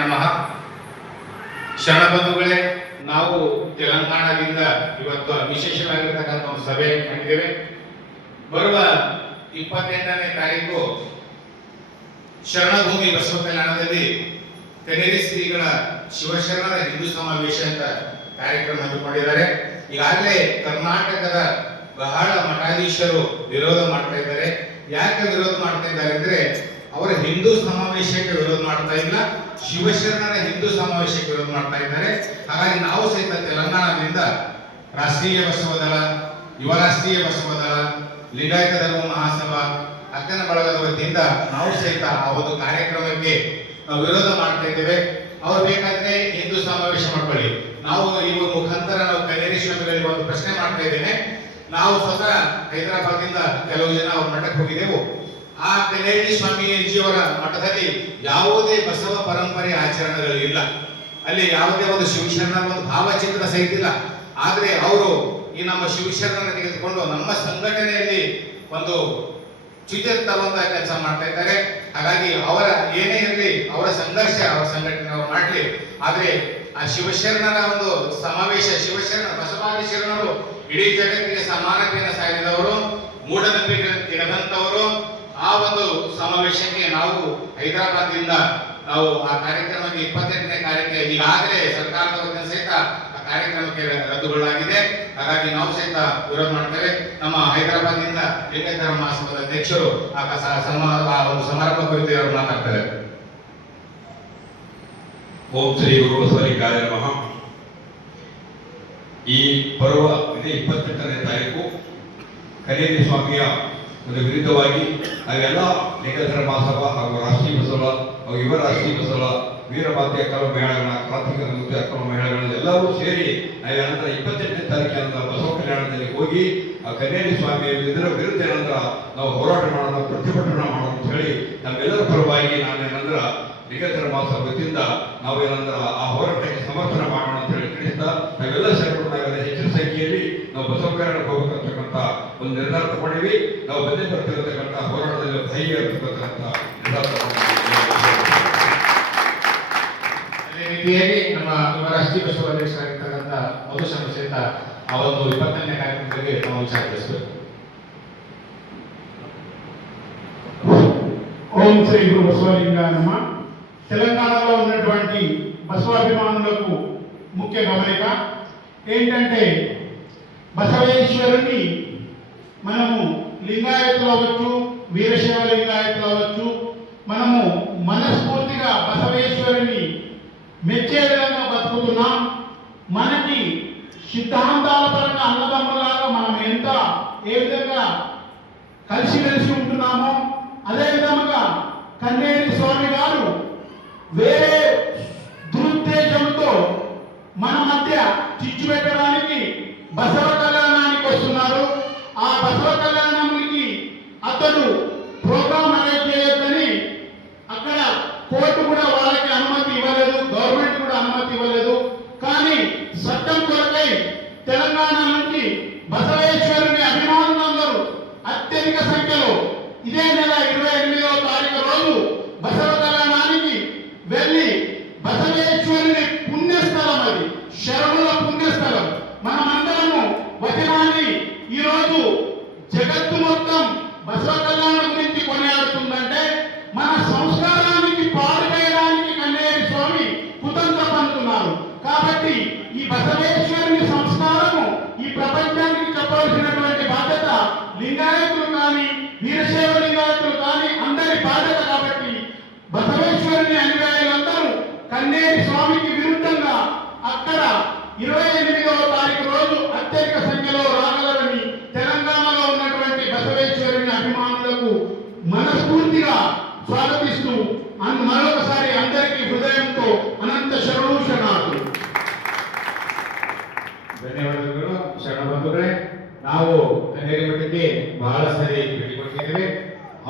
ನಮಃ. ಶರಣ ಬಂಧುಗಳೇ, ನಾವು ತೆಲಂಗಾಣದಿಂದ ಇವತ್ತು ವಿಶೇಷವಾಗಿರ್ತಕ್ಕಂಥ ಒಂದು ಸಭೆ ಮಾಡಿದ್ದೇವೆ. ಬರುವ 28ನೇ ತಾರೀಕು ಶರಣಭೂಮಿ ಬಸವ ಕಲ್ಯಾಣದಲ್ಲಿ ಕನೇರಿ ಶ್ರೀಗಳ ಶಿವಶರಣರ ಹಿಂದೂ ಸಮಾವೇಶ ಅಂತ ಕಾರ್ಯಕ್ರಮ ಹಮ್ಮಿಕೊಂಡಿದ್ದಾರೆ. ಈಗಾಗಲೇ ಕರ್ನಾಟಕದ ಬಹಳ ಮಠಾಧೀಶರು ವಿರೋಧ ಮಾಡ್ತಾ ಇದ್ದಾರೆ. ಯಾಕೆ ವಿರೋಧ ಮಾಡ್ತಾ ಇದ್ದಾರೆ ಅಂದ್ರೆ, ಅವರ ಹಿಂದೂ ಸಮಾವೇಶಕ್ಕೆ ವಿರೋಧ ಮಾಡ್ತಾ ಇಲ್ಲ, ಶಿವಶರಣರ ಹಿಂದೂ ಸಮಾವೇಶಕ್ಕೆ ವಿರೋಧ ಮಾಡ್ತಾ ಇದ್ದಾರೆ. ಹಾಗಾಗಿ ನಾವು ಸಹಿತ ತೆಲಂಗಾಣದಿಂದ ರಾಷ್ಟ್ರೀಯ ಬಸವ ದಳ, ಯುವ ರಾಷ್ಟ್ರೀಯ ಬಸವ ದಳ, ಲಿಂಗಾಯತ ಧರ್ಮ ಮಹಾಸಭಾ, ಅಕ್ಕನ ಬಳಗದ ವತಿಯಿಂದ ನಾವು ಸಹಿತ ಆ ಒಂದು ಕಾರ್ಯಕ್ರಮಕ್ಕೆ ವಿರೋಧ ಮಾಡ್ತಾ ಇದ್ದೇವೆ. ಅವ್ರು ಬೇಕಾದ್ರೆ ಹಿಂದೂ ಸಮಾವೇಶ ಮಾಡ್ಕೊಳ್ಳಿ. ನಾವು ಈ ಮುಖಾಂತರ ನಾವು ಕನೇರಿ ಸ್ವಾಮಿಗಳಿಗೆ ಒಂದು ಪ್ರಶ್ನೆ ಮಾಡ್ತಾ ಇದ್ದೇನೆ. ನಾವು ಸ್ವತಃ ಹೈದರಾಬಾದ್ನಿಂದ ಕೆಲವು ಜನ ಅವ್ರ ಮಠಕ್ಕೆ ಹೋಗಿದ್ದೆವು. ಆ ಕನೇರಿ ಸ್ವಾಮೀಜಿಯವರ ಮಠದಲ್ಲಿ ಯಾವುದೇ ಬಸವ ಪರಂಪರೆ ಆಚರಣೆಗಳು ಇಲ್ಲ. ಅಲ್ಲಿ ಯಾವುದೇ ಒಂದು ಶಿವಶರಣರ ಒಂದು ಭಾವಚಿತ್ರ ಸಹಿತ ಇಲ್ಲ. ಆದ್ರೆ ಅವರು ಈ ನಮ್ಮ ಶಿವಶರಣರ ತೆಗೆದುಕೊಂಡು ನಮ್ಮ ಸಂಘಟನೆಯಲ್ಲಿ ಒಂದು ಚ್ಯುತಿ ತರುವಂತಹ ಕೆಲಸ ಮಾಡ್ತಾ ಇದ್ದಾರೆ. ಹಾಗಾಗಿ ಅವರ ಏನೇ ಇರಲಿ, ಅವರ ಸಂಘರ್ಷ ಅವರ ಸಂಘಟನೆ ಅವರು ಮಾಡಲಿ. ಆದ್ರೆ ಆ ಶಿವಶರಣರ ಒಂದು ಸಮಾವೇಶ, ಶಿವಶರಣ ಬಸವಾದಿ ಶರಣರು ಇಡೀ ಜಗತ್ತಿಗೆ ಸಮಾನತೆಯನ್ನು ಸಾರಿದವರು, ಮೂಢನಂಬಿಕೆಗಳನ್ನು ತೆಗೆದಂತವರು. ಆ ಒಂದು ಸಮಾವೇಶಕ್ಕೆ ನಾವು ಹೈದರಾಬಾದ್ನಿಂದ ನಾವು ಆ ಕಾರ್ಯಕ್ರಮಕ್ಕೆ 28ನೇ ತಾರೀಕಿಗೆ ಈಗಾಗಲೇ ಸರ್ಕಾರದ ವತಿಯಿಂದ ಸಹಿತ ಆ ಕಾರ್ಯಕ್ರಮಕ್ಕೆ ರದ್ದುಗೊಳ್ಳಲಾಗಿದೆ. ಹಾಗಾಗಿ ನಾವು ಸಹಿತ ವಿರೋಧ ಮಾಡ್ತೇವೆ. ನಮ್ಮ ಹೈದರಾಬಾದ್ನಿಂದ ಲಿಂಗಾಯತ ಧರ್ಮ ಮಹಾಸಭಾದ ಅಧ್ಯಕ್ಷರು ಆ ಒಂದು ಸಮಾರಂಭ ಕುರಿತು ಅವರು ಮಾತಾಡ್ತಾರೆ. ಓಂ ಶ್ರೀ ಗುರು ಬಸವಲಿಂಗಾಯ ನಮಃ. ಈ ಬರುವ 28ನೇ ತಾರೀಕು ಕನೇರಿ ಸ್ವಾಮಿಯ ಒಂದು ವಿರುದ್ಧವಾಗಿ ನಾವೆಲ್ಲ ಲಿಂಗಾಯತ ಧರ್ಮ ಮಹಾಸಭಾ ಹಾಗೂ ರಾಷ್ಟ್ರೀಯ ಬಸವ ಹಾಗೂ ಯುವ ರಾಷ್ಟ್ರೀಯ ಬಸವ ವೀರಮಾತೆ ಅಕ್ರಮ ಮೇಳಗಳ, ಕ್ರಾಂತಿಕ ನೃತ್ಯ ಅಕ್ರಮ ಮೇಳಗಳಲ್ಲಿ ಎಲ್ಲರೂ ಸೇರಿ ನಾವೇ ನಂತರ 28ನೇ ತಾರೀಕಿನ ಬಸವ ಕಲ್ಯಾಣದಲ್ಲಿ ಹೋಗಿ ಆ ಕನೇರಿ ಸ್ವಾಮಿಯ ವಿರುದ್ಧ ನಂತರ ನಾವು ಹೋರಾಟ ಮಾಡೋಣ, ಪ್ರತಿಭಟನೆ ಮಾಡೋಣ ಅಂತ ಹೇಳಿ ನಮ್ಮೆಲ್ಲರ ಪರವಾಗಿ ನಾವೇನಂದ್ರ ಲಿಂಗಾಯತ ಧರ್ಮ ಮಹಾಸಭಾ ವತಿಯಿಂದ ನಾವು ಏನಂದ್ರ ಆ ಹೋರಾಟಕ್ಕೆ ಸಮರ್ಥನೆ ಮಾಡೋಣ ಅಂತ ಹೇಳಿ ತಿಳಿಸ್ತಾ ನಾವೆಲ್ಲ ಸೇರ್ಕೊಂಡಾಗ ಹೆಚ್ಚಿನ ಸಂಖ್ಯೆಯಲ್ಲಿ ನಾವು ಬಸವ ಕಲ್ಯಾಣಕ್ಕೆ ಹೋಗಬೇಕಂತಕ್ಕಂಥ ಒಂದು ನಿರ್ಧಾರ ತಗೊಂಡಿವಿ. ನಾವು ಬಂದೇ ಬರ್ತಿರತಕ್ಕಂಥ ಹೋರಾಟದಲ್ಲಿ ಭಾಗಿಯಾಗಿರ್ತಕ್ಕಂಥ ನಿರ್ಧಾರ ಅದೇ ರೀತಿಯಾಗಿ ನಮ್ಮ ಯುವ ರಾಷ್ಟ್ರೀಯ ಬಸವ ಅಧ್ಯಕ್ಷರಾಗಿರ್ತಕ್ಕಂಥ ಮಧುಶಂಕರ್ ಸಹಿತ ಆ ಒಂದು 20ನೇ ಕಾರ್ಯಕ್ರಮದಲ್ಲಿ ನಾವು ವಿಚಾರ ತಿಳಿಸಬೇಕು. ఓం శ్రీ గురు బసవలింగాయ నమః. తెలంగాణలో ఉన్నటువంటి బసవాభిమానులకు ముఖ్య గమనిక ఏంటంటే, బసవేశ్వరుని మనము లింగాయతులు అవ్వచ్చు, వీరశైవ లింగాయతులు అవ్వచ్చు, మనము మనస్ఫూర్తిగా బసవేశ్వరుని మెచ్చే విధంగా బతుకుతున్నాం. మనకి సిద్ధాంతాల పరంగా అన్నదమ్ములాగా మనం ఎంత ఏ విధంగా కలిసిమెలిసి ఉంటున్నామో, అదే విధంగా కన్నేరి స్వామి గారు వేరే దురుద్దేశంతో మన మధ్య చిచ్చు పెట్టడానికి బసవ కళ్యాణానికి వస్తున్నారు. ఆ బసవ కళ్యాణానికి అతడు ప్రోగ్రామ్ అరేంజ్ చేయొద్దని అక్కడ కోర్టు కూడా వాళ్ళకి అనుమతి ఇవ్వలేదు, గవర్నమెంట్ కూడా అనుమతి ఇవ్వలేదు. కానీ చట్టం కొరకై తెలంగాణ నుంచి బసవేశ్వరుని అభిమానులందరూ అత్యధిక సంఖ్యలో ఇదే నెల 28వ తారీఖు రోజు బసవ కళ్యాణానికి వెళ్ళి, బసవేశ్వరుని పుణ్యస్థలం, అది శరణుల పుణ్యస్థలం. మనమందరము వచనాన్ని ఈరోజు జగత్తు మొత్తం బసవ కళ్యాణం గురించి కొనియాడుతుందంటే, మన సంస్కారానికి పాడు చేయడానికి కన్నేరి స్వామి కుతంత్ర పన్నుతున్నారు. కాబట్టి ఈ బసవేశ్వరుని సంస్కారము ఈ ప్రపంచానికి చెప్పవలసినటువంటి బాధ్యత లింగాయతులు కానీ, వీరశైవ లింగాయతులు కానీ అందరి బాధ్యత. కాబట్టి బసవేశ్వరుని అనుయాయులందరూ కన్నేరి స్వామికి విరుద్ధంగా అక్కడ 28వ తారీఖు రోజు అత్యధిక సంఖ్యలో రాగలరని తెలంగాణలో ఉన్నటువంటి బసవేశ్వరుని అభిమానులకు మనస్ఫూర్తిగా స్వాగతిస్తూ మరొకసారి అందరికీ హృదయంతో అనంత శరణు శరణార్థులు. ಧನ್ಯವಾದಗಳು ಶರಣ ಬಂಧುಗಳೇ. ನಾವು ಕನೇರಿ ಮಠಕ್ಕೆ ಬಹಳ ಸರಿ ಭೇಟಿ ಕೊಟ್ಟಿದ್ದೇವೆ.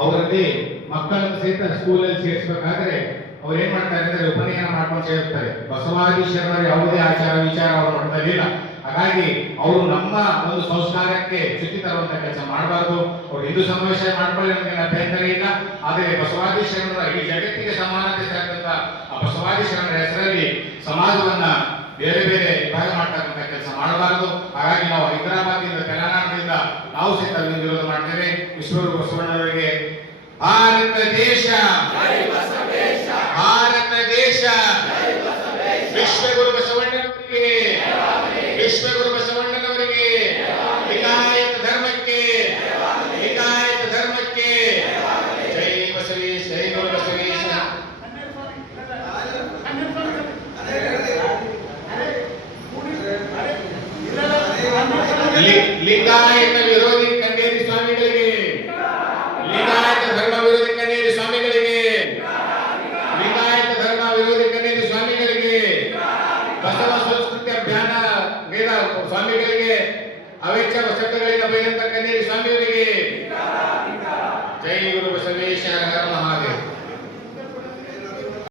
ಅವರಲ್ಲಿ ಮಕ್ಕಳನ್ನು ಸಹಿತ ಸ್ಕೂಲಲ್ಲಿ ಸೇರಿಸಬೇಕಾದ್ರೆ ಅವ್ರು ಏನ್ ಮಾಡ್ತಾರೆ ಅಂದ್ರೆ ಉಪನಯನ ಮಾಡ್ಕೊಂಡು ಸೇರ್ತಾರೆ. ಬಸವಾದಿ ಶರಣರ ಯಾವುದೇ ಆಚಾರ ವಿಚಾರ ಅವರು ಮಾಡ್ತಾ ಹಾಗಾಗಿ ಅವರು ನಮ್ಮ ಒಂದು ಸಂಸ್ಕಾರಕ್ಕೆ ಚ್ಯುತಿ ತರುವಂತ ಕೆಲಸ ಮಾಡಬಾರ್ದು. ಅವ್ರು ಹಿಂದೂ ಸಮಾವೇಶ ಮಾಡ್ಕೊಳ್ಳಿ, ನಮಗೆ ಅಭ್ಯಂತರ ಇಲ್ಲ. ಆದರೆ ಬಸವಾದಿ ಶರಣರ ಈ ಜಗತ್ತಿಗೆ ಸಮಾನತೆ ಸೇರಿದಂತ ಬಸವ ಸಂಸ್ಕೃತಿ ಅಭಿಯಾನ ವೇದ ಸ್ವಾಮಿಗಳಿಗೆ ಅವೆಚ್ಚ ಶಬ್ದಗಳಿಂದ ಬೈದಂತ ಕನ್ನೇರಿ ಸ್ವಾಮಿಯವರಿಗೆ ಜೈ ಗುರು ಬಸವೇಶ್ವರ ಹರ ಮಹಾದೇವ.